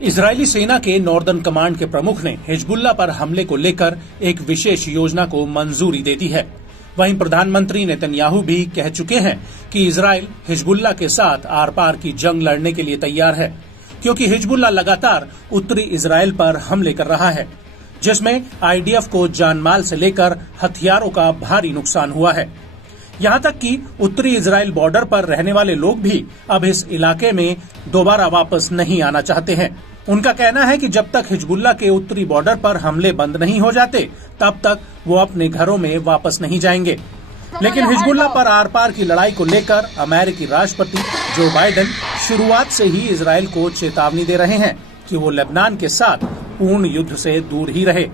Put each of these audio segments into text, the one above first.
Israeli सेना के northern command के प्रमुख ने हिजबुल्लाह पर हमले को लेकर एक विशेष योजना को मंजूरी दे दी है। वहीं प्रधानमंत्री नेतन्याहू भी कह चुके हैं कि इजराइल हिजबुल्लाह के साथ आर पार की जंग लड़ने के लिए तैयार है, क्योंकि हिजबुल्लाह लगातार उत्तरी इजराइल पर हमले कर रहा है, जिसमें आईडीएफ को जानमाल से लेकर हथियारों का भारी नुकसान हुआ है। यहां तक कि उत्तरी इजराइल बॉर्डर पर रहने वाले लोग भी अब इस इलाके में दोबारा वापस नहीं आना चाहते हैं। उनका कहना है कि जब तक हिजबुल्लाह के उत्तरी बॉर्डर पर हमले बंद नहीं हो जाते, तब तक वो अपने घरों में वापस नहीं जाएंगे। लेकिन हिजबुल्लाह पर आर पार की लड़ाई को लेकर अमेरिकी राष्ट्रपति जो बाइडेन शुरुआत से ही इजराइल को चेतावनी दे रहे हैं कि वो लेबनान के साथ पूर्ण युद्ध से दूर ही रहे,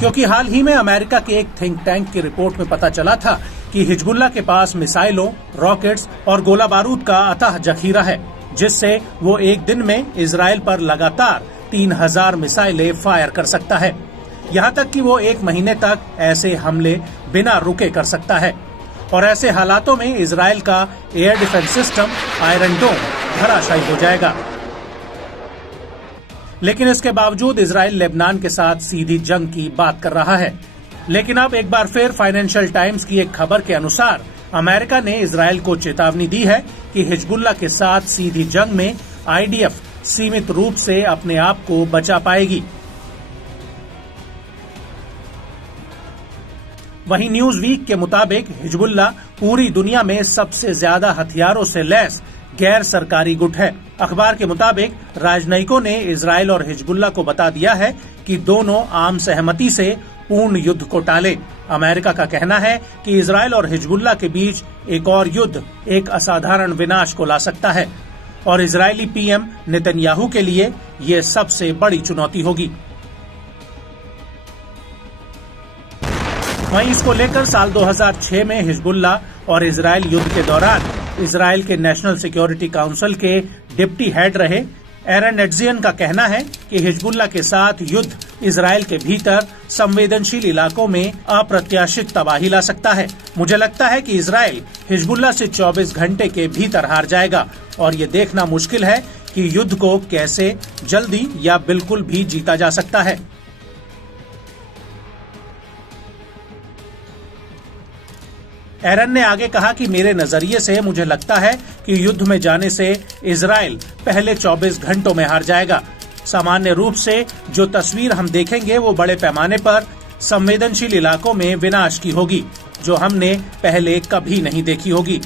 क्योंकि हाल ही में अमेरिका के एक थिंक टैंक की रिपोर्ट में पता चला था कि हिजबुल्लाह के पास मिसाइलों, रॉकेट्स और गोला बारूद का अथाह जखीरा है, जिससे वो एक दिन में इजराइल पर लगातार 3000 मिसाइलें फायर कर सकता है। यहाँ तक कि वो एक महीने तक ऐसे हमले बिना रुके कर सकता है और ऐसे हालातों में इजराइल का एयर डिफेंस सिस्टम आयरन डोम धराशायी हो जाएगा। लेकिन इसके बावजूद इजराइल लेबनान के साथ सीधी जंग की बात कर रहा है। लेकिन अब एक बार फिर फाइनेंशियल टाइम्स की एक खबर के अनुसार अमेरिका ने इजराइल को चेतावनी दी है कि हिजबुल्लाह के साथ सीधी जंग में आईडीएफ सीमित रूप से अपने आप को बचा पाएगी। वहीं न्यूज वीक के मुताबिक हिजबुल्लाह पूरी दुनिया में सबसे ज्यादा हथियारों से लैस गैर सरकारी गुट है। अखबार के मुताबिक राजनयिकों ने इजराइल और हिजबुल्लाह को बता दिया है कि दोनों आम सहमति से पूर्ण युद्ध को टाले। अमेरिका का कहना है कि इजराइल और हिजबुल्लाह के बीच एक और युद्ध एक असाधारण विनाश को ला सकता है और इजरायली पीएम नेतन्याहू के लिए ये सबसे बड़ी चुनौती होगी। वहीं इसको लेकर साल 2006 में हिजबुल्लाह और इजराइल युद्ध के दौरान इजराइल के नेशनल सिक्योरिटी काउंसिल के डिप्टी हेड रहे एरन एट्जियन का कहना है कि हिजबुल्लाह के साथ युद्ध इजराइल के भीतर संवेदनशील इलाकों में अप्रत्याशित तबाही ला सकता है। मुझे लगता है कि इजराइल हिजबुल्लाह से 24 घंटे के भीतर हार जाएगा और ये देखना मुश्किल है कि युद्ध को कैसे जल्दी या बिल्कुल भी जीता जा सकता है। एरन ने आगे कहा कि मेरे नजरिए से मुझे लगता है कि युद्ध में जाने से इजराइल पहले 24 घंटों में हार जाएगा। सामान्य रूप से जो तस्वीर हम देखेंगे वो बड़े पैमाने पर संवेदनशील इलाकों में विनाश की होगी, जो हमने पहले कभी नहीं देखी होगी।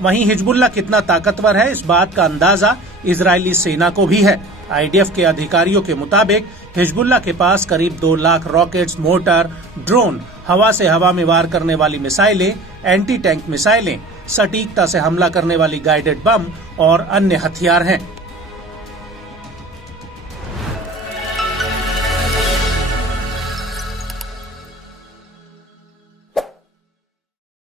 वहीं हिजबुल्लाह कितना ताकतवर है, इस बात का अंदाजा इजरायली सेना को भी है। आईडीएफ के अधिकारियों के मुताबिक हिजबुल्लाह के पास करीब 2 लाख रॉकेट्स, मोटर, ड्रोन, हवा से हवा में वार करने वाली मिसाइलें, एंटी टैंक मिसाइलें, सटीकता से हमला करने वाली गाइडेड बम और अन्य हथियार हैं।